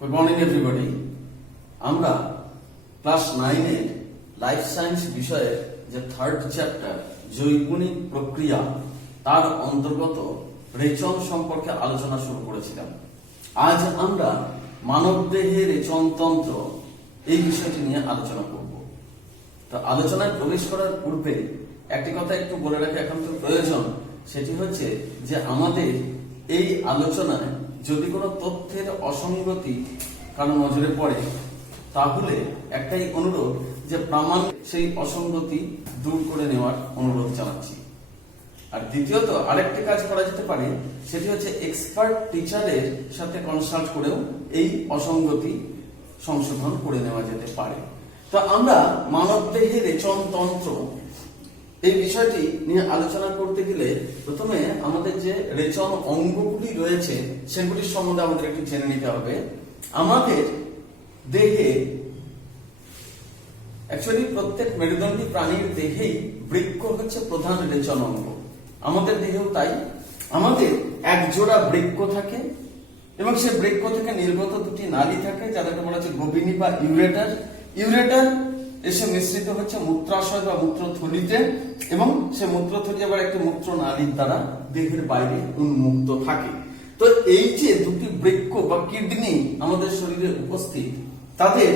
Good morning everybody. আমরা class 9 এর life science বিষয়ের যে থার্ড চ্যাপ্টার জৈবনিক প্রক্রিয়া তার অন্তর্গত রেচন সম্পর্কে আলোচনা শুরু করেছিলাম। আজ আমরা মানবদেহে রেচনতন্ত্র এই বিষয়টি নিয়ে আলোচনা করব। তো আলোচনায় প্রবেশ করার পূর্বে একটি কথা একটু বলে রাখা এখন তো প্রয়োজন, সেটি হচ্ছে যে আমাদের এই আলোচনায় যদি কোনো তথ্যের অসঙ্গতি কারো নজরে পড়ে তাহলে একটাই অনুরোধ যে প্রামাণ সেই অসঙ্গতি দূর করে নেওয়ার অনুরোধ জানাচ্ছি। আর দ্বিতীয়ত আরেকটি কাজ করা যেতে পারে, সেটি হচ্ছে এক্সপার্ট টিচারের সাথে কনসাল্ট করেও এই অসঙ্গতি সংশোধন করে নেওয়া যেতে পারে। তো আমরা মানবদেহে রেচনতন্ত্র এই বিষয়টি নিয়ে আলোচনা করতে গেলে প্রথমে আমাদের যে রেচন অঙ্গগুলি রয়েছে সেগুলির সম্বন্ধে আমাদের একটু জেনে নিতে হবে। আমাদের দেহে অ্যাকচুয়ালি প্রত্যেক মেরুদণ্ডী প্রাণীর দেহেই বৃক্ক হচ্ছে প্রধান রেচন অঙ্গ। আমাদের দেহেও তাই। আমাদের এক জোড়া বৃক্ক থাকে এবং সে বৃক্ক থেকে নির্গত দুটি নালী থাকে যাদেরকে বলা হচ্ছে গোবিনী বা ইউরেটার। ইউরেটার এসে মিশ্রিত হচ্ছে মূত্রাশয় বা মূত্রথলিতে এবং সে মূত্রথলি আবার একটি মূত্র নালীর দ্বারা দেহের বাইরে উন্মুক্ত থাকে। তো এই যে দুটি বৃক্ক বা কিডনি আমাদের শরীরে উপস্থিত, তাদের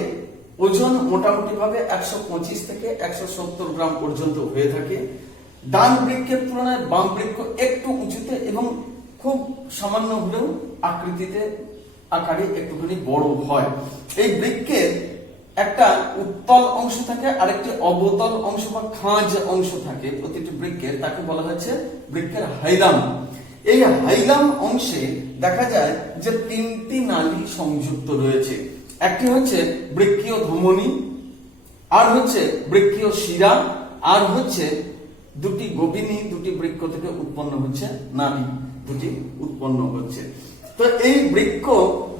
ওজন মোটামুটি ভাবে 125 থেকে 170 গ্রাম পর্যন্ত হয়ে থাকে। ডান বৃক্কের তুলনায় বাম বৃক্ক একটু উঁচুতে এবং খুব সামান্য হলেও আকৃতিতে আকারে একটুখানি বড় হয়। এই বৃক্কের একটা উত্তল অংশ থাকে আর একটি অবতল অংশ বা খাঁজ অংশ থাকে প্রতিটি বৃক্কের, তাকে বলা হচ্ছে বৃক্কের হাইলাম। এই হাইলাম অংশে দেখা যায় যে তিনটি নালী সংযুক্ত রয়েছে। একটি হচ্ছে বৃক্কীয় ধমনী, আর হচ্ছে বৃক্কীয় শিরা, আর হচ্ছে দুটি গোবিনী, দুটি বৃক্ক থেকে উৎপন্ন হচ্ছে নালী দুটি উৎপন্ন হচ্ছে। তো এই বৃক্ক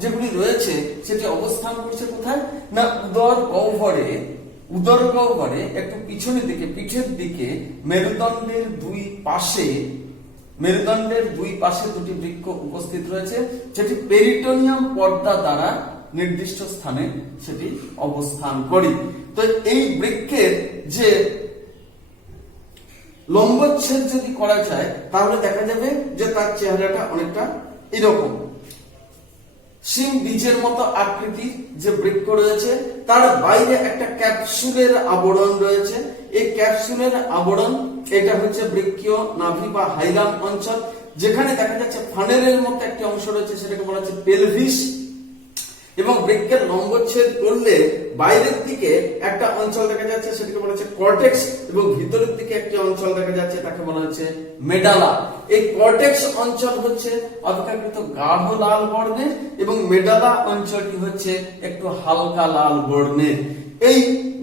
যেগুলি রয়েছে সেটি অবস্থান করছে কোথায় না উদর গহ্বরে একটু পিছনের দিকে, পিঠের দিকে মেরুদণ্ডের দুই পাশে দুটি বৃক্ক উপস্থিত রয়েছে, যেটি পেরিটোনিয়াম পর্দা দ্বারা নির্দিষ্ট স্থানে সেটি অবস্থান করে। তো এই বৃক্কের যে লম্বচ্ছেদ যদি করা যায় তাহলে দেখা যাবে যে তার চেহারাটা অনেকটা এরকম। শিম বীজের মতো আকৃতির যে বৃক্ক রয়েছে তার বাইরে একটা ক্যাপসুলের আবরণ রয়েছে। এই ক্যাপসুলের আবরণ এটা হচ্ছে বৃক্কীয় নাভি বা হাইলাম অঞ্চল, যেখানে দেখা যাচ্ছে ফানেলের মতো একটি অংশ রয়েছে, সেটাকে বলা হচ্ছে পেলভিস। এবং বৃক্কের লম্বচ্ছেদ করলে বাইরের দিকে একটা অঞ্চল দেখা যাচ্ছে, সেটাকে বলা হচ্ছে কর্টেক্স, এবং ভিতরের দিকে একটি অঞ্চল দেখা যাচ্ছে, তাকে বলা হচ্ছে মেডালা। এই কর্টেক্স অঞ্চল হচ্ছে অপেক্ষাকৃত গাঢ় লাল বর্ণের এবং মেডালা অঞ্চলটি হচ্ছে একটু হালকা লাল বর্ণের। এই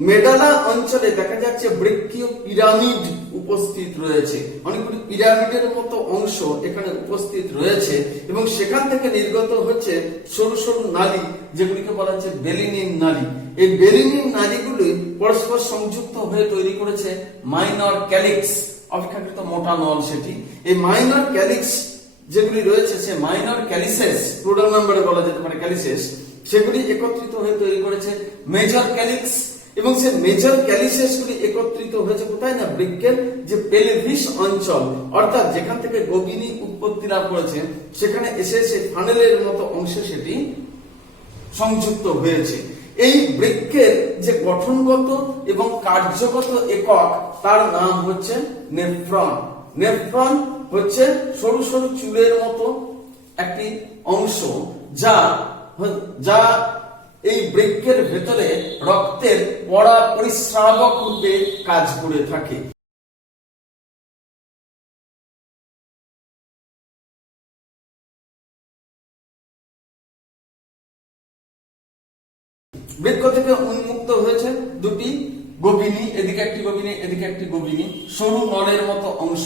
মেডালা অঞ্চলে দেখা যাচ্ছে বৃক্কীয় পিরামিড উপস্থিত রয়েছে, অনেকগুলি পিরামিডের মতো অংশ এখানে উপস্থিত রয়েছে এবং সেখান থেকে নির্গত হচ্ছে সরু সরু নালী, যেগুলিকে বলা হচ্ছে বেলিনিন নালী। এই বেলিনিন নালীগুলি পরস্পর সংযুক্ত হয়ে তৈরি করেছে মাইনর ক্যালিক্স, অপেক্ষাকৃত মোটা নল সেটি। এই মাইনর ক্যালিক্স যেগুলি রয়েছে, সে মাইনর ক্যালিসেস, প্লুরাল নাম্বারে বলা যেতে পারে ক্যালিসেস, সেগুলি একত্রিত হয়ে তৈরি করেছে মেজর ক্যালিক্স। এবং সে মেজর ক্যালিসেস গুলি একত্রিত হয়েছে কোথায় না বৃক্কের যে পেলভিস অঞ্চল, অর্থাৎ যেখান থেকে গোবিনী উৎপত্তি লাভ করেছে সেখানে এসে সে ফানেলের মতো অংশে সেটি সংযুক্ত হয়েছে। এই বৃক্কের যে গঠনগত এবং কার্যগত একক তার নাম হচ্ছে নেফ্রন। নেফ্রন হচ্ছে সরু সরু চুলের মতো একটি অংশ যা এই বৃক্কের ভেতরে রক্তের পরিস্রাবক রূপে কাজ করে থাকে। বৃক্ক থেকে উন্মুক্ত হয়েছে দুটি গোবিনী, এদিকে একটি গোবিনী, এদিকে একটি গোবিনী, সরু নলের মতো অংশ।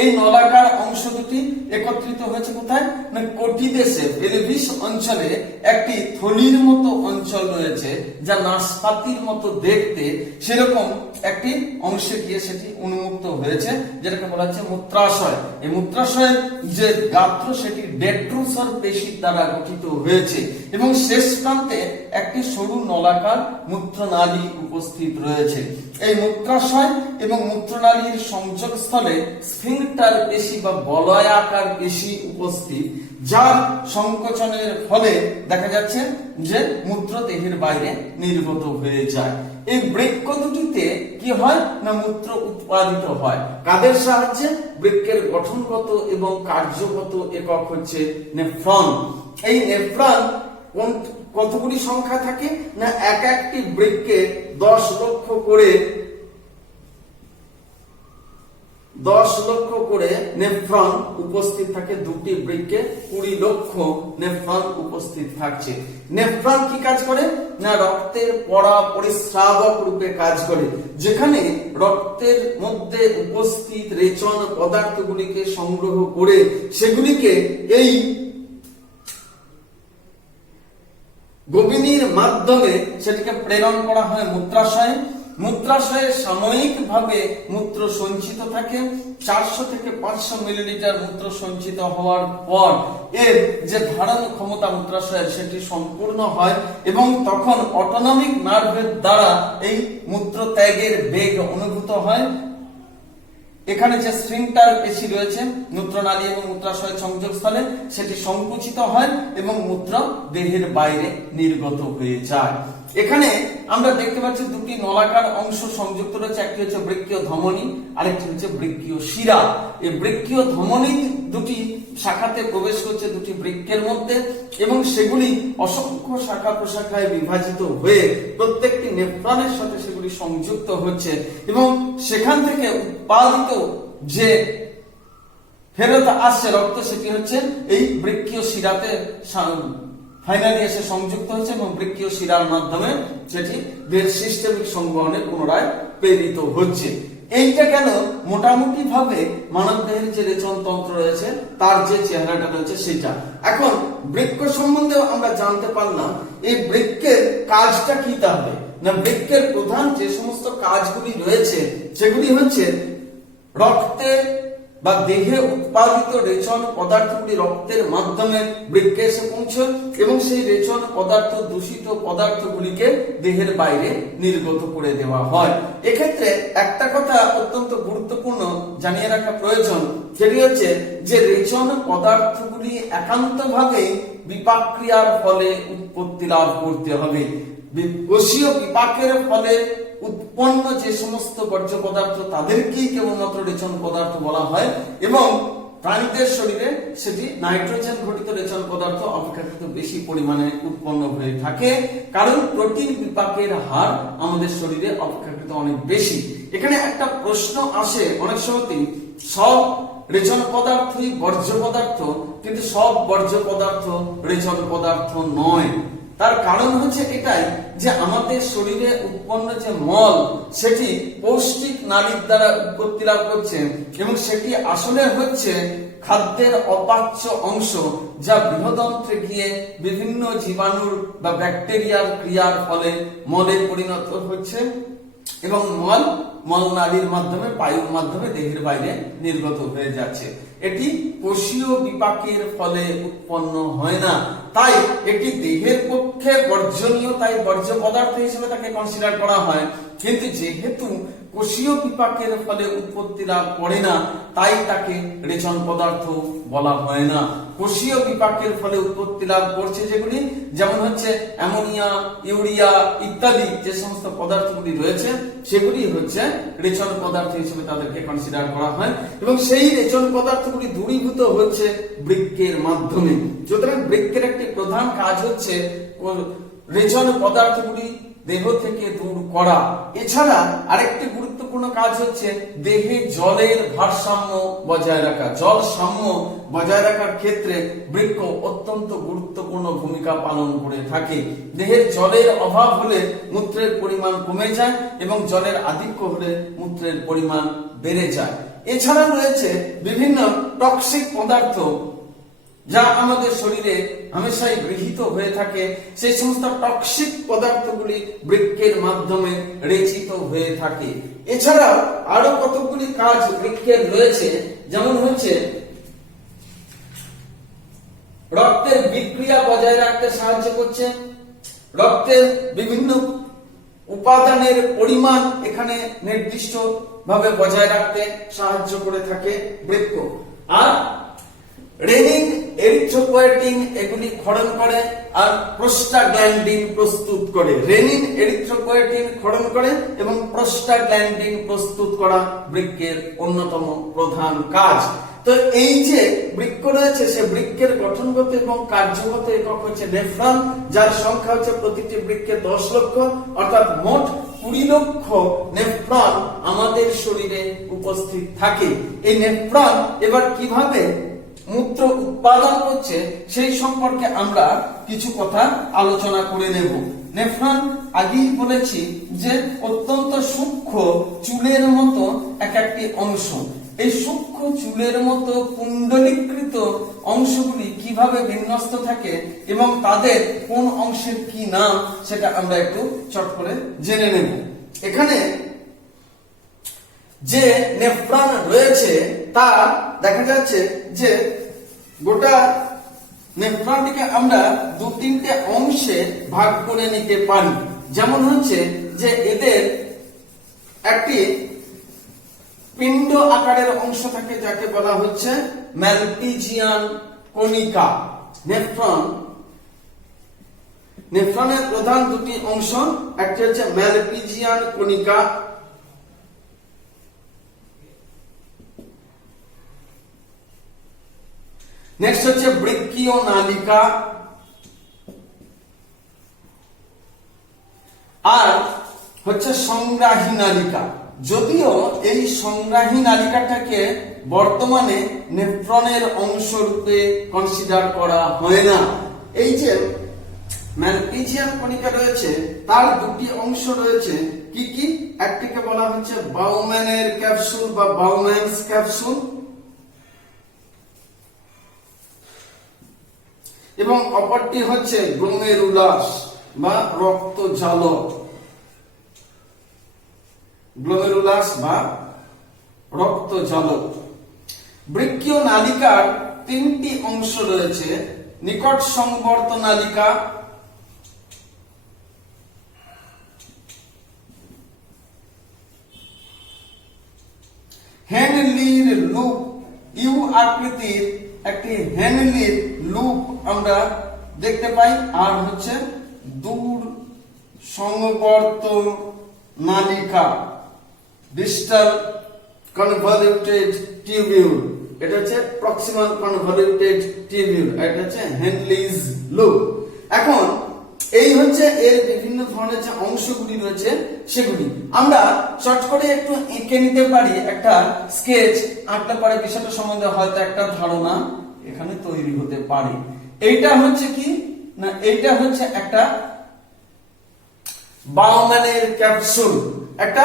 এই নলাকার অংশ দুটি একত্রিত হয়েছে কোথায়? না কোটিদেশে পেলভিস অঞ্চলে একটি থলির মতো অঞ্চল রয়েছে, যা নাশপাতির মতো দেখতে, সেরকম একটি অংশে গিয়ে সেটি উন্মুক্ত হয়েছে, যেটাকে বলা হচ্ছে মূত্রাশয়। এই মূত্রাশয়ের যে গাত্র সেটি ডেট্রোসর পেশির দ্বারা গঠিত হয়েছে এবং শেষ প্রান্তে একটি সরু নলাকার মূত্রনালী উপস্থিত রয়েছে। এই মূত্রাশয় এবং মূত্রনালীর সংযোগস্থলে স্ফিংক্টার পেশি বা বলয়াকার পেশি উপস্থিত, যার সংকোচনের ফলে দেখা যাচ্ছে যে মূত্র দেহের বাইরে নির্গত হয়ে যায়। এই বৃক্ক দুটিতে কি হয়? না মূত্র উৎপাদিত হয়। কাদের সাহায্যে? বৃক্কের গঠনগত এবং কার্যগত একক হচ্ছে নেফ্রন। এই নেফ্রন কতগুলি সংখ্যা থাকে? না এক একটি বৃক্কে 10 লক্ষ করে নেফ্রন উপস্থিত থাকে। দুটি বৃক্কে 20 লক্ষ নেফ্রন উপস্থিত থাকছে। নেফ্রন কি কাজ করে? না রক্তের পরিস্রাবক রূপে কাজ করে, যেখানে রক্তের মধ্যে উপস্থিত রেচন পদার্থগুলিকে সংগ্রহ করে সেগুলিকে এই গবিনীর মাধ্যমে সেটিকে প্রেরণ করা হয় মূত্রাশয়ে। মূত্রাশয়ে সাময়িকভাবে মূত্র সঞ্চিত থাকে। 400 থেকে 500 মিলিলিটার মূত্র সঞ্চিত হওয়ার পর এর যে ধারণ ক্ষমতা মূত্রাশয়ের সেটি সম্পূর্ণ হয় এবং তখন অটোনমিক নার্ভের দ্বারা এই মূত্র ত্যাগের বেগ অনুভূত হয়। এখানে যে স্ফিংক্টার পেশি রয়েছে মূত্রনালী এবং মূত্রাশয়ের সংযোগস্থলে, সেটি সংকুচিত হয় এবং মূত্র দেহের বাইরে নির্গত হয়ে যায়। এখানে আমরা দেখতে পাচ্ছি দুটি নলাকার অংশ সংযুক্ত রয়েছে, একটি হচ্ছে বৃক্কীয় ধমনী, আরেকটি হচ্ছে বৃক্কীয় শিরা। এই বৃক্কীয় ধমনী দুটি শাখাতে প্রবেশ করছে দুটি বৃক্কের মধ্যে এবং সেগুলি অসংখ্য শাখা প্রশাখায় বিভাজিত হয়ে প্রত্যেকটি নেফ্রনের সাথে সেগুলি সংযুক্ত হচ্ছে এবং সেখান থেকে উৎপাদিত যে ফেরত আসছে রক্ত, সেটি হচ্ছে এই বৃক্কীয় শিরাতে ফাইনালি এসে সংযুক্ত হচ্ছে এবং বৃক্কীয় শিরার মাধ্যমে সেটি দেহের সিস্টেমিক সংবহনে পুনরায় প্রেরিত হচ্ছে। এইটা কেন? মোটামুটি ভাবে মানব দেহের যে রেচন তন্ত্র রয়েছে তার যে চেহারাটা রয়েছে সেটা। এখন বৃক্ক সম্বন্ধেও আমরা জানতে পারলাম। এই বৃক্কের কাজটা কি? তাহলে না বৃক্কের প্রধান যে সমস্ত কাজগুলি রয়েছে সেগুলি হচ্ছে রক্তে বা দেহে উৎপাদিত রেচন পদার্থগুলি রক্তের মাধ্যমে বৃক্কে এসে পৌঁছয় এবং সেই রেচন পদার্থ দূষিত পদার্থগুলিকে দেহের বাইরে নির্গত করে দেওয়া হয়। এক্ষেত্রে একটা কথা অত্যন্ত গুরুত্বপূর্ণ জানিয়ে রাখা প্রয়োজন, সেটি হচ্ছে যে রেচন পদার্থগুলি একান্তভাবে বিপাক্রিয়ার ফলে উৎপত্তি লাভ করতে হবে। কোষীয় বিপাকের ফলে উৎপন্ন যে সমস্ত বর্জ্য পদার্থ তাদেরকেই কেবলমাত্র রেচন পদার্থ বলা হয় এবং প্রাণীদের শরীরে সেটি নাইট্রোজেন ঘটিত রেচন পদার্থ অপেক্ষাকৃত বেশি পরিমাণে উৎপন্ন হয়ে থাকে, কারণ প্রোটিন বিপাকের হার আমাদের শরীরে অপেক্ষাকৃত অনেক বেশি। এখানে একটা প্রশ্ন আসে অনেক সময়তেই, সব রেচন পদার্থই বর্জ্য পদার্থ, কিন্তু সব বর্জ্য পদার্থ রেচন পদার্থ নয়। তার কারণ হচ্ছে এটাই যে আমাদের শরীরে উৎপন্ন যে মল সেটি পৌষ্টিক নালীর দ্বারা উৎপত্তি লাভ করছে এবং সেটি আসলে হচ্ছে খাদ্যের অপাচ্য অংশ, যা বৃহদন্ত্রে গিয়ে বিভিন্ন জীবাণুর বা ব্যাকটেরিয়ার ক্রিয়ার ফলে মলে পরিণত হচ্ছে এবং মল নালীর মাধ্যমে বায়ুর মাধ্যমে দেহের বাইরে নির্গত হয়ে যাচ্ছে। এটি কোষীয় বিপাকের ফলে উৎপন্ন হয় না, তাই এটি দেহের পক্ষে বর্জনীয়, তাই বর্জ্য পদার্থ হিসেবে তাকে কনসিডার করা হয়। কিন্তু যেহেতু কোষীয় বিপাকের ফলে উৎপত্তি লাভ করে না, তাই তাকে রেচন পদার্থ বলা হয় না। কোষীয় বিপাকের ফলে উৎপত্তি লাভ করছে যেগুলি, যেমন হচ্ছে অ্যামোনিয়া, ইউরিয়া ইত্যাদি যে সমস্ত পদার্থগুলি রয়েছে সেগুলি হচ্ছে রেচন পদার্থ হিসেবে তাদেরকে কনসিডার করা হয় এবং সেই রেচন পদার্থগুলি দূরীভূত হচ্ছে বৃক্কের মাধ্যমে। সুতরাং বৃক্কের একটি প্রধান কাজ হচ্ছে রেচন পদার্থগুলি দেহ থেকে দূর করা। এছাড়া আরেকটি গুরুত্বপূর্ণ কাজ হচ্ছে দেহে জলের ভারসাম্য বজায় রাখা। জল সাম্য বজায় রাখার ক্ষেত্রে বৃক্ক অত্যন্ত গুরুত্বপূর্ণ ভূমিকা পালন করে থাকে। দেহের জলের অভাব হলে মূত্রের পরিমাণ কমে যায় এবং জলের আধিক্য হলে মূত্রের পরিমাণ বেড়ে যায়। এছাড়া রয়েছে বিভিন্ন টক্সিক পদার্থ যা আমাদের শরীরে হামেশাই গৃহীত হয়ে থাকে। সেই সমস্ত টক্সিক পদার্থগুলি বৃক্কের মাধ্যমে রেচিত হয়ে থাকে। এছাড়া আরো কতগুলি কাজ বৃক্কের রয়েছে, যেমন হচ্ছে রক্তের বিক্রিয়া বজায় রাখতে সাহায্য করছে, রক্তের বিভিন্ন উপাদানের পরিমাণ এখানে নির্দিষ্ট ভাবে বজায় রাখতে সাহায্য করে থাকে বৃক্ক। আর রেনিন, এরিথ্রোপয়েটিন এগুলি ক্ষরণ করে আর প্রোস্টাগ্ল্যান্ডিন প্রস্তুত করে। রেনিন, এরিথ্রোপয়েটিন ক্ষরণ করে এবং প্রোস্টাগ্ল্যান্ডিন প্রস্তুত করা বৃক্কের অন্যতম প্রধান কাজ। তো এই যে বৃক্ক রয়েছে, সে বৃক্কের গঠনগত এবং কার্যগত একক হচ্ছে নেফ্রন, যার সংখ্যা হচ্ছে প্রতিটি বৃক্কে 10 লক্ষ, অর্থাৎ মোট 20 লক্ষ নেফ্রন আমাদের শরীরে উপস্থিত থাকে। এই নেফ্রন এবার কিভাবে মূত্র উৎপাদন করছে সেই সম্পর্কে আমরা কিছু কথা আলোচনা করে নেব। নেফ্রন আগেই বলেছি যে অত্যন্ত সূক্ষ্ম চুলের মতো একটি অংশ। এই সূক্ষ্ম চুলের মতো কুণ্ডলীকৃত অংশগুলি কিভাবে বিন্যস্ত থাকে এবং তাদের কোন অংশের কি নাম সেটা আমরা একটু চট করে জেনে নেব। এখানে যে নেফ্রন রয়েছে তা দেখা যাচ্ছে যে গোটা নেফ্রনটিকে আমরা 2-3টে অংশে ভাগ করে নিতে পারি। যেমন হচ্ছে যে এদের একটি পিণ্ড আকারের অংশ থাকে যাকে বলা হচ্ছে ম্যালপিজিয়ান কণিকা। নেফ্রনের প্রধান দুটি অংশ, একটি হচ্ছে ম্যালপিজিয়ান কণিকা, নেক্সট হচ্ছে বৃক্কীয় নালিকা, আর হচ্ছে সংগ্রাহী নালিকা। যদিও এই সংগ্রাহী নালিকাটাকে বর্তমানে নেফ্রনের অংশ রূপে কনসিডার করা হয় না। এই যে ম্যালপিজিয়ান কণিকা রয়েছে তার দুটি অংশ রয়েছে, কি কি? একটিকে বলা হচ্ছে বাউম্যানের ক্যাপসুল বা বাউম্যানস ক্যাপসুল, এবং অপরটি হচ্ছে গ্লোমেরুলাস বা রক্তজালক। গ্লোমেরুলাস বা রক্তজালক। বৃক্কীয় নালিকার 3টি অংশ রয়েছে, নিকট সংবর্ত নালিকা, হেনলির লুপ, ইউ আকৃতির একটি হেনলির লুপ আমরা দেখতে পাই, আর হচ্ছে দূর সংবর্ত নালিকা, ডিস্টাল কনভলিউটেড টিউবিউল। এটা হচ্ছে প্রক্সিমাল কনভলিউটেড টিউবিউল, এটা হচ্ছে হেনলিজ লুপ। এখন এই হচ্ছে এর বিভিন্ন ধরনের যে অংশগুলি রয়েছে সেগুলি আমরা শর্ট করে একটু এঁকে নিতে পারি। একটা স্কেচ আঁকতে পারে, বিষয়টা সম্বন্ধে হয়তো একটা ধারণা এখানে তৈরি হতে পারে। এইটা হচ্ছে কি না, এইটা হচ্ছে একটা বাউম্যানের ক্যাপসুল, একটা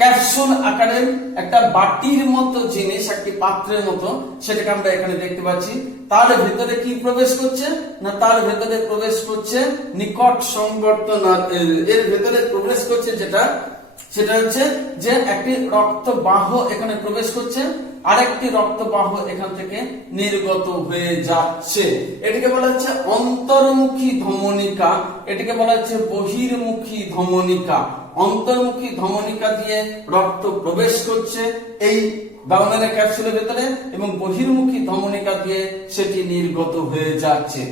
ক্যাপসুল আকারের একটা বাটির মতো জিনিস, একটি পাত্রের মতো, সেটাকে আমরা এখানে দেখতে পাচ্ছি। তার ভেতরে কি প্রবেশ করছে না, তার ভেতরে প্রবেশ করছে নিকট সংবর্ত, এর ভেতরে প্রবেশ করছে সেটা হচ্ছে যে একটি রক্তবাহ এখানে প্রবেশ করছে, আরেকটি রক্তবাহ এখান থেকে নির্গত হয়ে যাচ্ছে। এটিকে বলা হচ্ছে অন্তর্মুখী ধমনিকা, এটিকে বলা হচ্ছে বহির্মুখী ধমনিকা। অন্তর্মুখী ধমনিকা দিয়ে রক্ত প্রবেশ করছে এই বাউম্যানের ক্যাপসুলের ভেতরে, এবং বহির্মুখী ধমনিকা দিয়ে সেটি নির্গত হয়ে যাচ্ছে।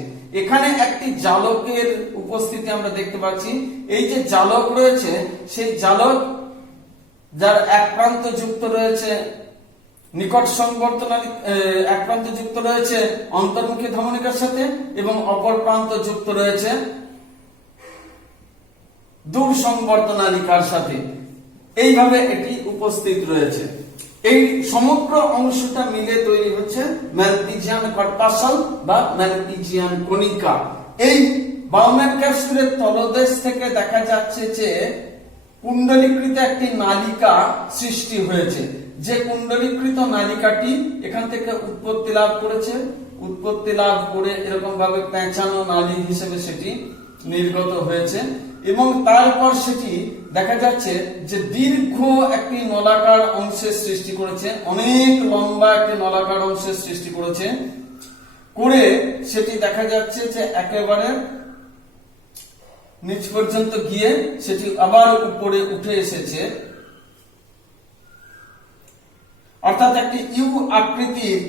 এখানে একটি জালকের উপস্থিতি আমরা দেখতে পাচ্ছি। এই যে জালক রয়েছে, সেই জালক যার এক প্রান্ত যুক্ত রয়েছে নিকট সংবর্ত এক প্রান্ত যুক্ত রয়েছে অন্তর্মুখী ধমনিকার সাথে, এবং অপর প্রান্ত যুক্ত রয়েছে দূর সংবর্ত নালিকার সাথে। এইভাবে এটি উপস্থিত রয়েছে। এই সমগ্র অংশটা মিলে তৈরি হচ্ছে ম্যালপিজিয়ান কর্পাসল বা ম্যালপিজিয়ান কণিকা। এই বাউম্যান ক্যাপসুলের তলদেশ থেকে দেখা যাচ্ছে যে কুণ্ডলীকৃত একটি নালিকা সৃষ্টি হয়েছে, যে কুণ্ডলীকৃত নালিকাটি এখান থেকে উৎপত্তি লাভ করেছে, উৎপত্তি লাভ করে এরকম ভাবে পেঁচানো নালী হিসেবে সেটি নির্গত হয়েছে এবং তারপর সেটি দেখা যাচ্ছে যে দীর্ঘ একটি নলাকার অংশের সৃষ্টি করেছে, অনেক লম্বা একটি নলাকার অংশের সৃষ্টি করেছে, করে সেটি দেখা যাচ্ছে যে একেবারে নিচ পর্যন্ত গিয়ে সেটি আবার উপরে উঠে এসেছে, অর্থাৎ একটি ইউ আকৃতির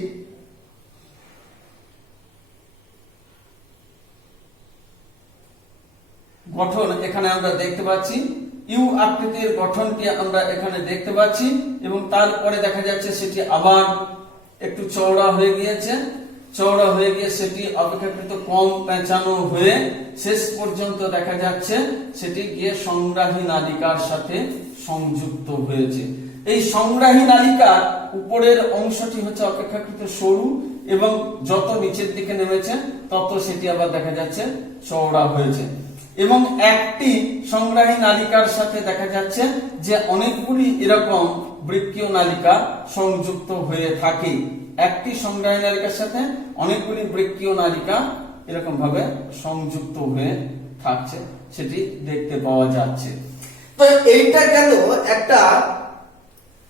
গঠন এখানে আমরা দেখতে পাচ্ছি। ইউ আকৃতির গঠনটি আমরা এখানে দেখতে পাচ্ছি এবং তারপরে দেখা যাচ্ছে সেটি আবার একটু চওড়া হয়ে গিয়েছে, চওড়া হয়ে গিয়ে সেটি অপেক্ষাকৃত কম পেঁচানো হয়ে শেষ পর্যন্ত দেখা যাচ্ছে সেটি গিয়ে সংগ্রাহী নালিকার সাথে সংযুক্ত হয়েছে। এই সংগ্রাহী নালিকার উপরের অংশটি হচ্ছে অপেক্ষাকৃত সরু এবং যত নিচের দিকে নেমেছে তত সেটি আবার দেখা যাচ্ছে চওড়া হয়েছে এবং একটি সংগ্রাহী নালিকার সাথে দেখা যাচ্ছে যে অনেকগুলি এরকম বৃক্কীয় নালিকা সংযুক্ত হয়ে থাকে। একটি সংগ্রাহী নালিকার সাথে অনেকগুলি বৃক্কীয় নালিকা এরকম ভাবে সংযুক্ত হয়ে থাকছে, সেটি দেখতে পাওয়া যাচ্ছে। তো এইটা গেল একটা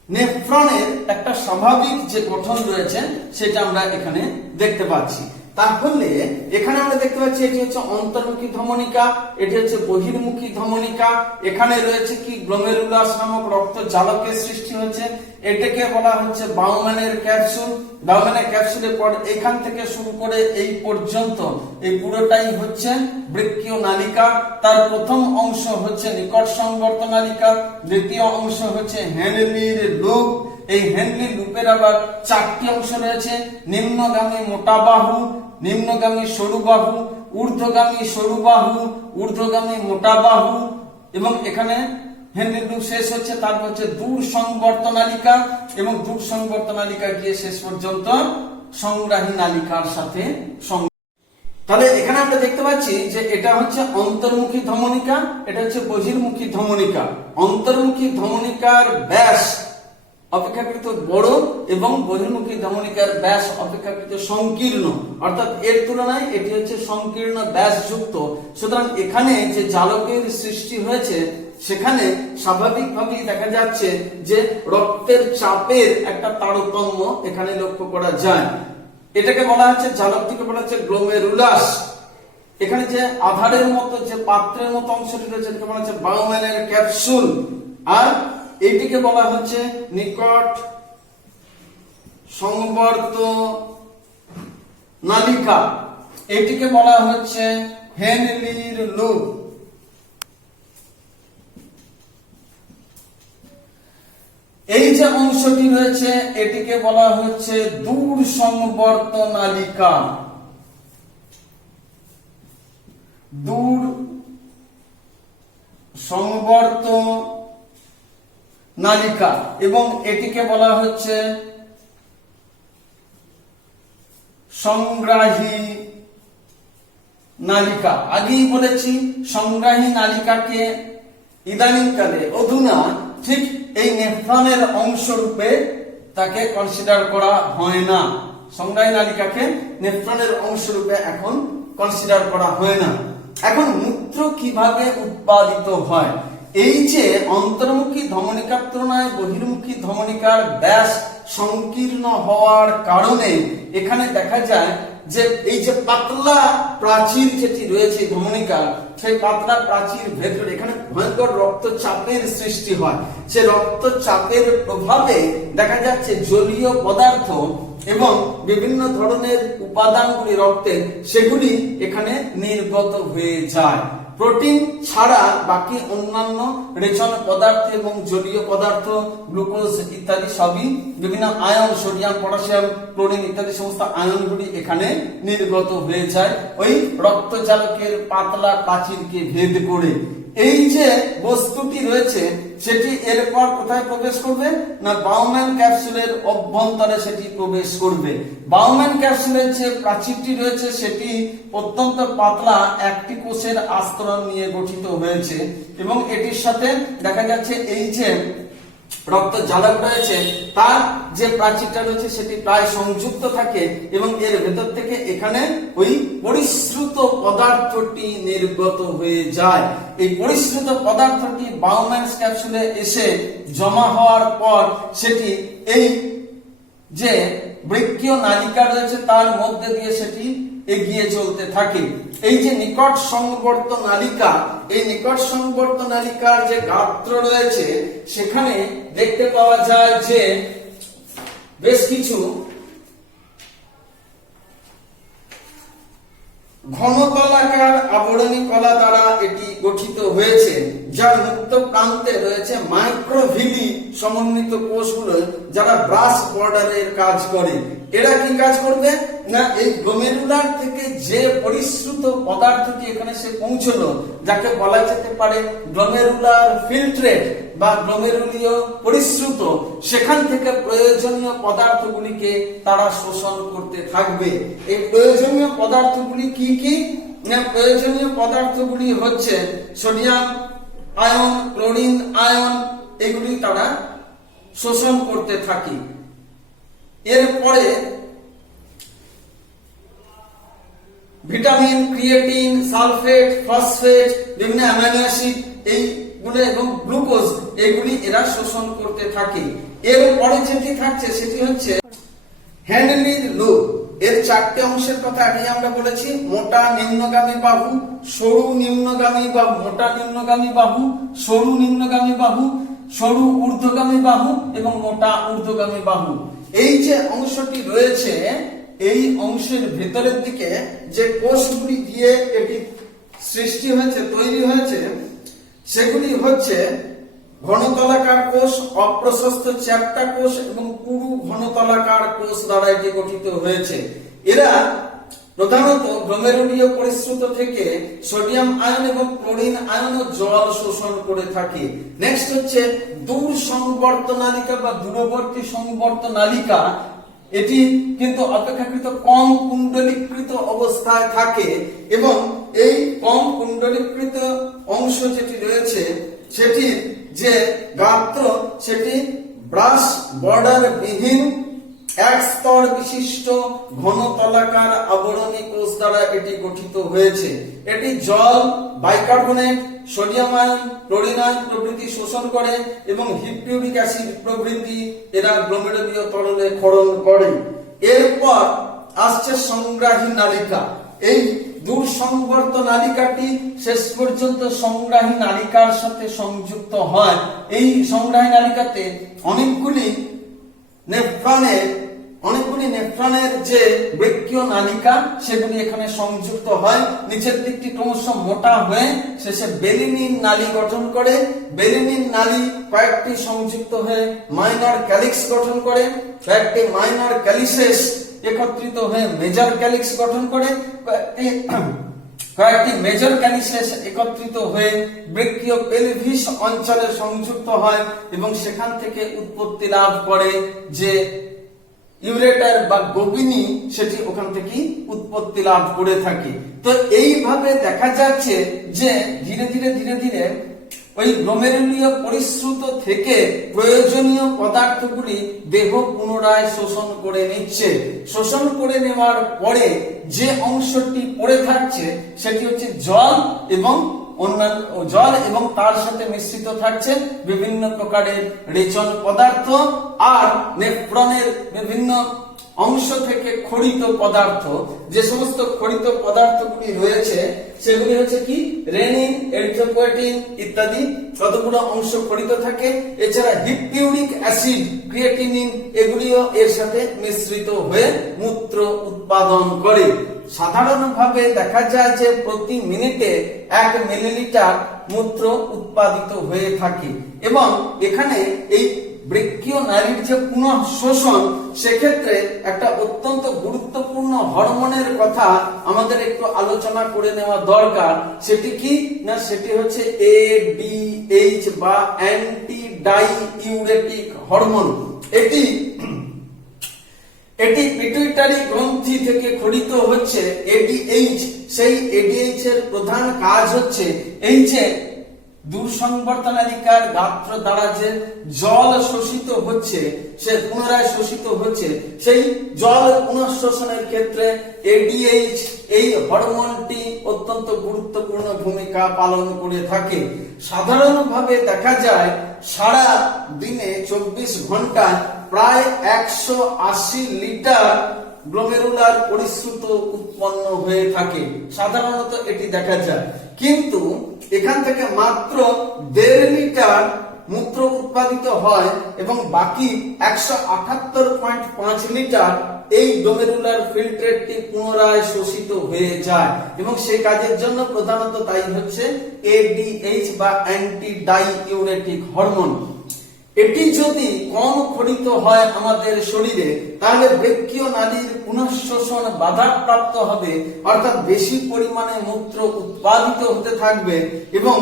নেফ্রনের একটা স্বাভাবিক যে গঠন রয়েছে সেটা আমরা এখানে দেখতে পাচ্ছি। তাহলে এখানে আমরা দেখতে পাচ্ছি এটি হচ্ছে অন্তর্মুখী ধমনিকা, এটি হচ্ছে বহির্মুখী ধমনিকা, এখানে রয়েছে কি গ্লোমেরুলাস নামক রক্ত জালকের সৃষ্টি হয়েছে, এটাকে বলা হচ্ছে বাউম্যানের ক্যাপসুল। বাউম্যানের ক্যাপসুলের পর এখান থেকে শুরু করে এই পর্যন্ত এই পুরোটাই হচ্ছে বৃক্কীয় নালিকা। তার প্রথম অংশ হচ্ছে নিকট সংবর্ত নালিকা, দ্বিতীয় অংশ হচ্ছে হেনলির লুপ। এই হেনলি লুপের আবার চারটি অংশ রয়েছে, নিম্নগামী মোটা বাহু, নিম্নগামী সরু বাহু, ঊর্ধ্বগামী সরু বাহু, ঊর্ধ্বগামী মোটা বাহু এবং এখানে হেনলি লুপ শেষ হচ্ছে। তারপর হচ্ছে দূর সংবর্ত নালিকা এবং দূর সংবর্ত নালিকা গিয়ে শেষ পর্যন্ত সংগ্রাহী নালিকার সাথে। তাহলে এখানে আমরা দেখতে পাচ্ছি যে এটা হচ্ছে অন্তর্মুখী ধমনিকা, এটা হচ্ছে বহির্মুখী ধমনিকা। অন্তর্মুখী ধমনিকার ব্যাস অপেক্ষাকৃত বড় এবং বহির্মুখী ধমনিকার ব্যাস অপেক্ষাকৃত সংকীর্ণ, অর্থাৎ এর তুলনায় এটি হচ্ছে সংকীর্ণ ব্যাসযুক্ত। সুতরাং এখানে যে জালকের সৃষ্টি হয়েছে সেখানে স্বাভাবিকভাবেই দেখা যাচ্ছে যে রক্তের চাপের একটা তারতম্য এখানে লক্ষ্য করা যায়। এটাকে বলা হচ্ছে, জালকটিকে বলা হচ্ছে গ্লোমেরুলাস। এখানে যে আধারের মতো যে পাত্রের মতো অংশটি রয়েছে এটাকে বলা হচ্ছে বাউম্যানের ক্যাপসুল, আর এটিকে বলা হচ্ছে নিকট সংবর্ত নালিকা, এটিকে বলা হচ্ছে হেনলির লুপ। এই যে অংশটি রয়েছে এটিকে বলা হচ্ছে দূর সংবর্ত নালিকা, দূর সংবর্ত নালিকা এবং এটিকে বলা হচ্ছে সংগ্রাহী নালিকা। আগেই বলেছি সংগ্রাহী নালিকাকে ইদানিংকালে অধুনা ঠিক এই নেফ্রনের অংশ রূপে তাকে কনসিডার করা হয় না। সংগ্রাহী নালিকাকে নেফ্রনের অংশ রূপে এখন কনসিডার করা হয় না। এখন মূত্র কিভাবে উৎপাদিত হয়? এই যে অন্তর্মুখী ধমনিকার তুলনায় বহির্মুখী ধমনিকার ব্যাস সংকীর্ণ হওয়ার কারণে এখানে দেখা যায় যে এই যে পাতলা প্রাচীর যেটি রয়েছে ধমনিকার, সেই পাতলা প্রাচীর ভেতরে এখানে ভয়ঙ্কর রক্তচাপের সৃষ্টি হয়। সে রক্তচাপের প্রভাবে দেখা যাচ্ছে জলীয় পদার্থ এবং বিভিন্ন ধরনের উপাদানগুলি রক্তের সেগুলি এখানে নির্গত হয়ে যায়। প্রোটিন ছাড়া বাকি অন্যান্য রেচন পদার্থ এবং জলীয় পদার্থ গ্লুকোজ ইত্যাদি সবই বিভিন্ন আয়ন, সোডিয়াম, পটাশিয়াম, ক্লোরিন ইত্যাদি সমস্ত আয়নগুলি এখানে নির্গত হয়ে যায় ওই রক্তজালকের পাতলা প্রাচীরকে ভেদ করে। এই যে বস্তুটি রয়েছে সেটি এরপর কোথায় প্রবেশ করবে না বাউম্যান ক্যাপসুলের অভ্যন্তরে সেটি প্রবেশ করবে। বাউম্যান ক্যাপসুলের যে প্রাচীরটি রয়েছে সেটি অত্যন্ত পাতলা একটি কোষের আস্তরণ নিয়ে গঠিত হয়েছে এবং এটির সাথে দেখা যাচ্ছে এই যে রক্ত জালক রয়েছে তার যে প্রাচীরটা রয়েছে সেটি প্রায় সংযুক্ত থাকে এবং এর ভেতর থেকে এখানে ওই পরিশ্রুত পদার্থটি নির্গত হয়ে যায়। এই পরিশ্রুত পদার্থটি বাউম্যানস ক্যাপসুলে এসে জমা হওয়ার পর সেটি এই যে বৃক্কীয় নালিকা রয়েছে তার মধ্যে দিয়ে সেটি এগিয়ে চলতে থাকে। এই যে নিকট সংবর্ত নালিকা, এই নিকট সংবর্ত নালিকার যে গাত্র রয়েছে সেখানে দেখতে পাওয়া যায় যে বেশ কিছু ঘনতলাকার আবরণী কলা দ্বারা এটি গঠিত হয়েছে, যার মুক্ত প্রান্তে রয়েছে মাইক্রোভিলি সমন্বিত কোষগুলো যারা ব্রাশ বর্ডারের কাজ করে। এরা কি কাজ করবে না এই গ্লোমেরুলার থেকে যে পরিশ্রুত পদার্থটি এখানে সে পৌঁছলো যাকে বলা যেতে পারে গ্লোমেরুলার ফিল্ট্রেট বা গ্লোমেরুলীয় পরিশ্রুত, সেখান থেকে প্রয়োজনীয় পদার্থগুলিকে তারা শোষণ করতে থাকবে। এই প্রয়োজনীয় পদার্থগুলি কি কি না প্রয়োজনীয় পদার্থগুলি হচ্ছে সোডিয়াম আয়ন, ক্লোরিন আয়ন, এগুলি তারা শোষণ করতে থাকে। এরপরে ভিটামিন, ক্রিয়েটিন, সালফেট, ফসফেট, বিভিন্ন অ্যামাইনো অ্যাসিড এইগুলো এবং গ্লুকোজ এগুলি এরা শোষণ করতে থাকে। এরপরে যেটি থাকছে সেটি হচ্ছে হ্যান্ডলির লুপ। এর চারটি অংশের কথা আগে আমরা বলেছি, মোটা নিম্নগামী বাহু, সরু নিম্নগামী বাহু, মোটা নিম্নগামী বাহু, সরু নিম্নগামী বাহু, সরু ঊর্ধ্বগামী বাহু এবং মোটা ঊর্ধ্বগামী বাহু। এই যে অংশটি রয়েছে এই অংশের ভেতরের দিকে যে কোষগুলি দিয়ে এটি সৃষ্টি হয়েছে, তৈরি হয়েছে, সেগুলি হচ্ছে ঘনতলাকার কোষ, অপ্রশস্ত চ্যাপ্টা কোষ এবং পুরু ঘনতলাকার কোষ দ্বারা এটি গঠিত হয়েছে। এরা প্রধানত গ্লোমেরুলীয় পরিশ্রুত থেকে সোডিয়াম আয়ন এবং ক্লোরিন আয়ন ও জল শোষণ করে থাকে। নেক্সট হচ্ছে দূর সংবর্ত নালিকা বা দূরবর্তী সংবর্ত নালিকা। এটি কিন্তু অপেক্ষাকৃত কম কুণ্ডলীকৃত অবস্থায় থাকে এবং এই কম কুণ্ডলীকৃত অংশ যেটি রয়েছে সেটির যে গাত্র সেটি ব্রাশ বর্ডার বিহীন এক স্তর বিশিষ্ট ঘনতলাকার আবরণী কোষ দ্বারা এটি গঠিত হয়েছে। এটি জল, bicarbonate, sodium ion, chlorine ion প্রভৃতি শোষণ করে এবং হিপিউরিক অ্যাসিড প্রভৃতি এরা গ্লোমেরুলীয় তরলে ক্ষরণ করে। এরপর আসছে সংগ্রাহী নালিকা। এই দূর সংবর্ত নালিকাটি শেষ পর্যন্ত সংগ্রাহী নালিকার সাথে সংযুক্ত হয়। এই সংগ্রাহী নালিকাতে অনেকগুলি নেফ্রনের যে বৃক্কীয় নালিকা সেগুলি এখানে সংযুক্ত হয়। নিচের দিকটি ক্রমশ মোটা হয়ে শেষে বেলিনিন নালী গঠন করে। বেলিনিন নালী কয়েকটি সংযুক্ত হয়ে মাইনর ক্যালিক্স গঠন করে। কয়েকটি মাইনর ক্যালিসেস একত্রিত হয়ে মেজর ক্যালিক্স গঠন করে। কয়েকটি মেজর ক্যালিসেস একত্রিত হয়ে বৃক্কীয় পেলভিস অঞ্চলে সংযুক্ত হয় এবং সেখান থেকে উৎপত্তি লাভ করে যে ইউরেটার বা গোপিনী, সেটি ওখান থেকে উৎপত্তি লাভ করে থাকে। তো এইভাবে দেখা যাচ্ছে যে ধীরে ধীরে ওই গ্লোমেরুলীয় পরিশ্রুত থেকে প্রয়োজনীয় পদার্থগুলি দেহ পুনরায় শোষণ করে নিচ্ছে। শোষণ করে নেওয়ার পরে যে অংশটি পড়ে থাকছে সেটি হচ্ছে জল এবং অন্যান্য জল এবং তার সাথে মিশ্রিত থাকছে বিভিন্ন প্রকারের রেচন পদার্থ আর নেফ্রনের বিভিন্ন অংশ থেকে খড়িত পদার্থ। যে সমস্ত খড়িত পদার্থগুলি রয়েছে সেগুলি হচ্ছে কি রেনিন, এরিথ্রোপয়েটিন ইত্যাদি কতগুলো অংশ খড়িত থাকে। এছাড়া হিপিউরিক অ্যাসিড, ক্রিয়েটিনিন এগুলিও এর সাথে মিশ্রিত হয়ে মূত্র উৎপাদন করে। সাধারণভাবে দেখা যায় যে প্রতি মিনিটে 1 মিলিলিটার মূত্র উৎপাদিত হয়ে থাকে এবং এখানে এই বৃক্কীয় নালীর যে পুনঃ শোষণ, সেক্ষেত্রে একটা অত্যন্ত গুরুত্বপূর্ণ হরমোনের কথা আমাদের একটু আলোচনা করে নেওয়া দরকার। সেটি কি না, সেটি হচ্ছে ADH বা অ্যান্টি ডাইইউরেটিক হরমোন। এটি পিটুইটারি গ্রন্থি থেকে খরিত হচ্ছে ADH। সেই ADH এর প্রধান কাজ হচ্ছে এই যে দূরসংবর্তনালিকার গাত্র দ্বারা যে জল শোষিত হচ্ছে, সে পুনরায় শোষিত হচ্ছে, সেই জল পুনঃশোষণের ক্ষেত্রে ADH এই হরমোনটি অত্যন্ত গুরুত্বপূর্ণ ভূমিকা পালন করে থাকে। সাধারণভাবে দেখা যায় সারা দিনে 24 ঘন্টায় প্রায় 180 লিটার গ্লোমেরুলার পরিশ্রুত উৎপন্ন হয়ে থাকে, সাধারণত এটি দেখা যায়। কিন্তু এখান থেকে মাত্র 1.5 লিটার মূত্র উৎপাদিত হয় এবং বাকি 178.5 লিটার এই গ্লোমেরুলার ফিল্ট্রেটটি পুনরায় শোষিত হয়ে যায় এবং সেই কাজের জন্য প্রধানত দায়ী হচ্ছে ADH বা অ্যান্টি ডাইইউরেটিক হরমোন। এটি যদি কম খরিত হয় আমাদের শরীরে, তাহলে বৃক্কীয় নালীর পুনঃশোষণ বাধাপ্রাপ্ত হবে, অর্থাৎ বেশি পরিমাণে মূত্র উৎপাদিত হতে থাকবে এবং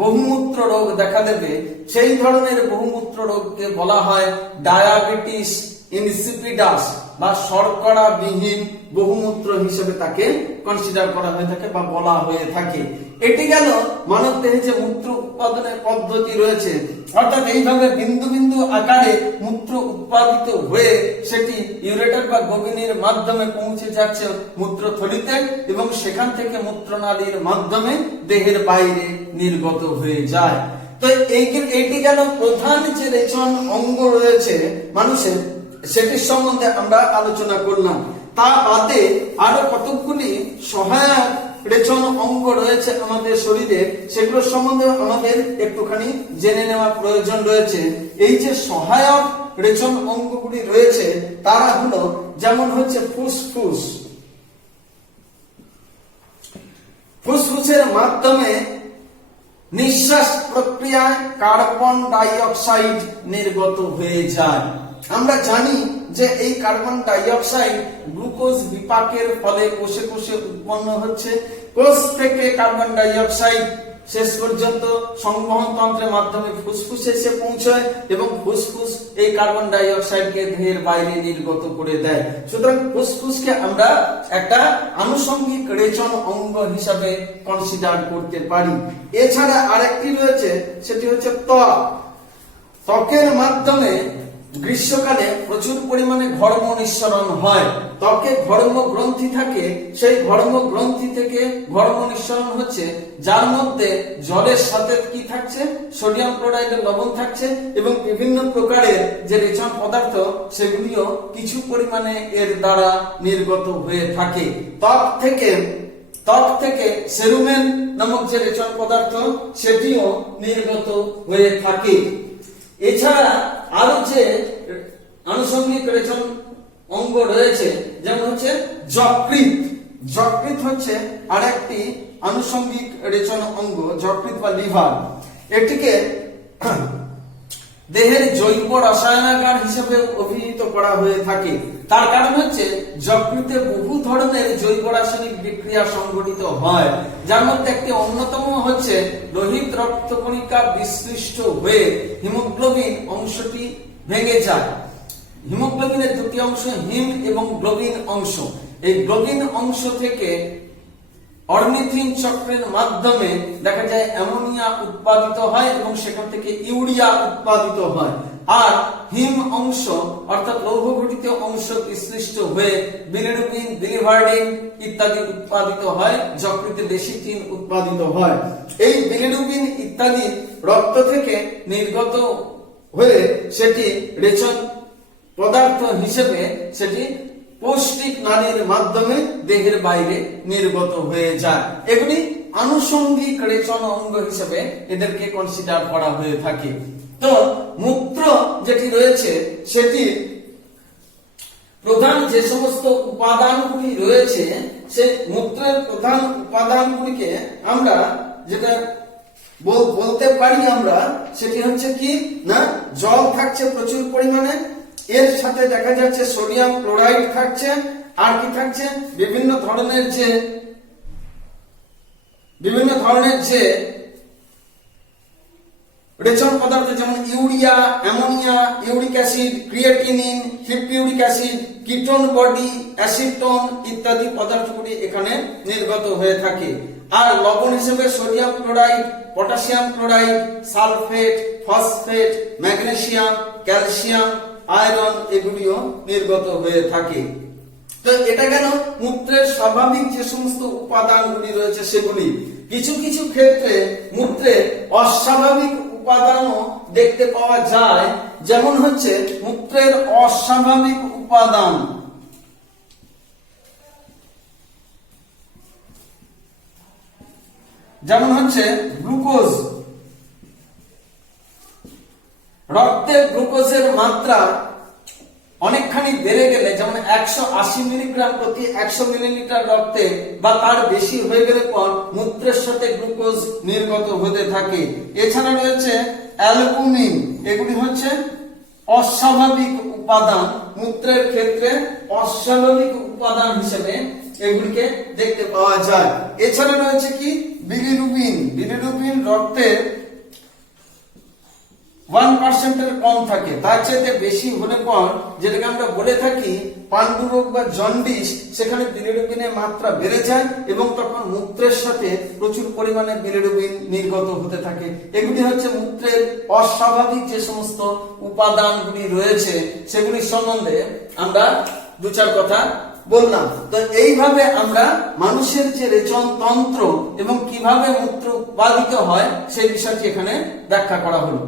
বহুমূত্র রোগ দেখা দেবে। সেই ধরনের বহুমূত্র রোগকে বলা হয় ডায়াবেটিস ইনসিপিডাস বা শর্করা বিহীন বহুমূত্র হিসেবে তাকে কনসিডার করা হয়ে থাকে বা বলা হয়ে থাকে। এটি গেল মানব দেহে যে মূত্র উৎপাদনের পদ্ধতি রয়েছে, অর্থাৎ এইভাবে বিন্দু বিন্দু আকারে মূত্র উৎপাদিত হয়ে সেটি ইউরেটার বা গভীরের মাধ্যমে পৌঁছে যাচ্ছে মূত্রথলিতে এবং সেখান থেকে মূত্রনালীর মাধ্যমে দেহের বাইরে নির্গত হয়ে যায়। তো এইটি গেল প্রধান যে রেচন অঙ্গ রয়েছে মানুষের, সেটির সম্বন্ধে আমরা আলোচনা করলাম। তা বাদে আরো কতগুলি সহায়ক রেচন অঙ্গ রয়েছে আমাদের শরীরে, সেগুলোর সম্বন্ধে আমাদের একটুখানি জেনে নেওয়া প্রয়োজন রয়েছে। এই যে সহায়ক রেচন অঙ্গগুলি রয়েছে তারা হলো, যেমন হচ্ছে ফুসফুস। ফুসফুসের মাধ্যমে নিঃশ্বাস প্রক্রিয়ায় কার্বন ডাই অক্সাইড নির্গত হয়ে যায়। আমরা জানি যে এই কার্বন ডাই অক্সাইড গ্লুকোজ বিপাকের ফলে কোষে কোষে উৎপন্ন হচ্ছে। কোষ থেকে কার্বন ডাই অক্সাইড শেষ পর্যন্ত সংবহন তন্ত্রের মাধ্যমে ফুসফুসে এসে পৌঁছায় এবং ফুসফুস এই কার্বন ডাই অক্সাইডকে দেহের বাইরে নির্গত করে দেয়। সুতরাং ফুসফুসকে আমরা একটা আনুষঙ্গিক রেচন অঙ্গ হিসাবে কনসিডার করতে পারি। এছাড়া আরেকটি রয়েছে, সেটি হচ্ছে ত্বক। ত্বকের মাধ্যমে গ্রীষ্মকালে প্রচুর পরিমাণে ঘর্ম নিঃসরণ হয়। ত্বকে ঘর্ম গ্রন্থি থাকে, সেই ঘর্ম গ্রন্থি থেকে ঘর্ম নিঃসরণ হচ্ছে, যার মধ্যে জলের সাথে কি থাকছে, সোডিয়াম ক্লোরাইডের লবণ থাকছে এবং বিভিন্ন প্রকারের যে রেচন পদার্থ সেগুলিও কিছু পরিমাণে এর দ্বারা নির্গত হয়ে থাকে। ত্বক থেকে সেরুমেন নামক যে রেচন পদার্থ সেটিও নির্গত হয়ে থাকে। এছাড়া আরো যে আনুষঙ্গিক রেচন অঙ্গ রয়েছে, যেমন হচ্ছে যকৃৎ। যকৃৎ হচ্ছে আরেকটি আনুষঙ্গিক রেচন অঙ্গ, যকৃৎ বা লিভার। এটিকে দেহের জৈব রসায়নাগার হিসেবে অভিহিত করা হয়ে থাকে। তার কারণ হচ্ছে যকৃতে বহু ধরনের জৈব রাসায়নিক বিক্রিয়া সংঘটিত হয়, যার মধ্যে একটি অন্যতম হচ্ছে লোহিত রক্তকণিকা বিশ্লিষ্ট হয়ে হিমোগ্লোবিন অংশটি ভেঙে যায়। হিমোগ্লোবিনের দুটি অংশ, হিম এবং গ্লোবিন অংশ। এই গ্লোবিন অংশ থেকে অর্নিথিন চক্রের মাধ্যমে দেখা যায় অ্যামোনিয়া উৎপাদিত হয় এবং সেখান থেকে ইউরিয়া উৎপাদিত হয়। আর হিম অংশ অর্থাৎ লৌহ ঘটিত অংশ বিশ্লিষ্ট হয়ে বিলিরুবিন, বিলিভার্ডিন ইত্যাদি উৎপাদিত হয়, যকৃতে লেসিথিন উৎপাদিত হয়। এই বিলিরুবিন ইত্যাদি রক্ত থেকে নির্গত হয়ে সেটি রেচন পদার্থ হিসেবে সেটি পৌষ্টিক নালীর মাধ্যমে দেহের বাইরে নির্গত হয়ে যায়। এগুলি আনুষঙ্গিক রেচন অঙ্গ হিসেবে এদেরকে কনসিডার করা হয়ে থাকে। তো মূত্র যেটি রয়েছে সেটি প্রধান যে সমস্ত উপাদানগুলি রয়েছে, সেই মূত্রের প্রধান উপাদানগুলিকে আমরা যেটা বলতে পারি আমরা, সেটি হচ্ছে কি না, জল থাকছে প্রচুর পরিমাণে, এর সাথে দেখা যাচ্ছে সোডিয়াম ক্লোরাইড থাকছে, আর কি থাকছে বিভিন্ন ধরনের যে রেচন পদার্থ, যেমন urea, ammonia, uric acid, creatinine, hippuric acid, ketone body, acetone ইত্যাদি পদার্থগুলি এখানে নির্গত হয়ে থাকে। আর লবণ হিসেবে sodium chloride, potassium chloride, sulphate, phosphate, magnesium, calcium, iron এগুলিও নির্গত হয়ে থাকে। তো এটা গেল মূত্রের স্বাভাবিক যে সমস্ত উপাদানগুলি রয়েছে সেগুলি। কিছু কিছু ক্ষেত্রে মূত্রে অস্বাভাবিক উপাদানও দেখতে পাওয়া যায়, যেমন হচ্ছে মূত্রের অস্বাভাবিক উপাদান, যেমন হচ্ছে গ্লুকোজ। রক্তে গ্লুকোজের মাত্রা অনেকখানি বেড়ে গেলে, যেমন 180 মিলিগ্রাম প্রতি 100 মিলিলিটার রক্তে বা তার বেশি হয়ে গেলে পর মূত্রের সাথে গ্লুকোজ নির্গত হতে থাকে। এছাড়া রয়েছে অ্যালবুমিন, এগুলি হচ্ছে অস্বাভাবিক উপাদান, মূত্রের ক্ষেত্রে অস্বাভাবিক উপাদান হিসেবে এগুলিকে দেখতে পাওয়া যায়। এছাড়া রয়েছে কি বিলিরুবিন। বিলিরুবিন রক্তে 1% এর কম থাকে, তার চাইতে বেশি হলে পর যেটাকে আমরা বলে থাকি পান্ডু রোগ বা জন্ডিস, সেখানে বিলিরুবিনের মাত্রা বেড়ে যায় এবং তখন মূত্রের সাথে প্রচুর পরিমাণে বিলিরুবিন নির্গত হতে থাকে। এগুলি হচ্ছে মূত্রের অস্বাভাবিক যে সমস্ত উপাদানগুলি রয়েছে সেগুলির সম্বন্ধে আমরা দু চার কথা বললাম। তো এইভাবে আমরা মানুষের যে রেচন তন্ত্র এবং কিভাবে মূত্র উৎপাদিত হয় সেই বিষয়টি এখানে ব্যাখ্যা করা হলো।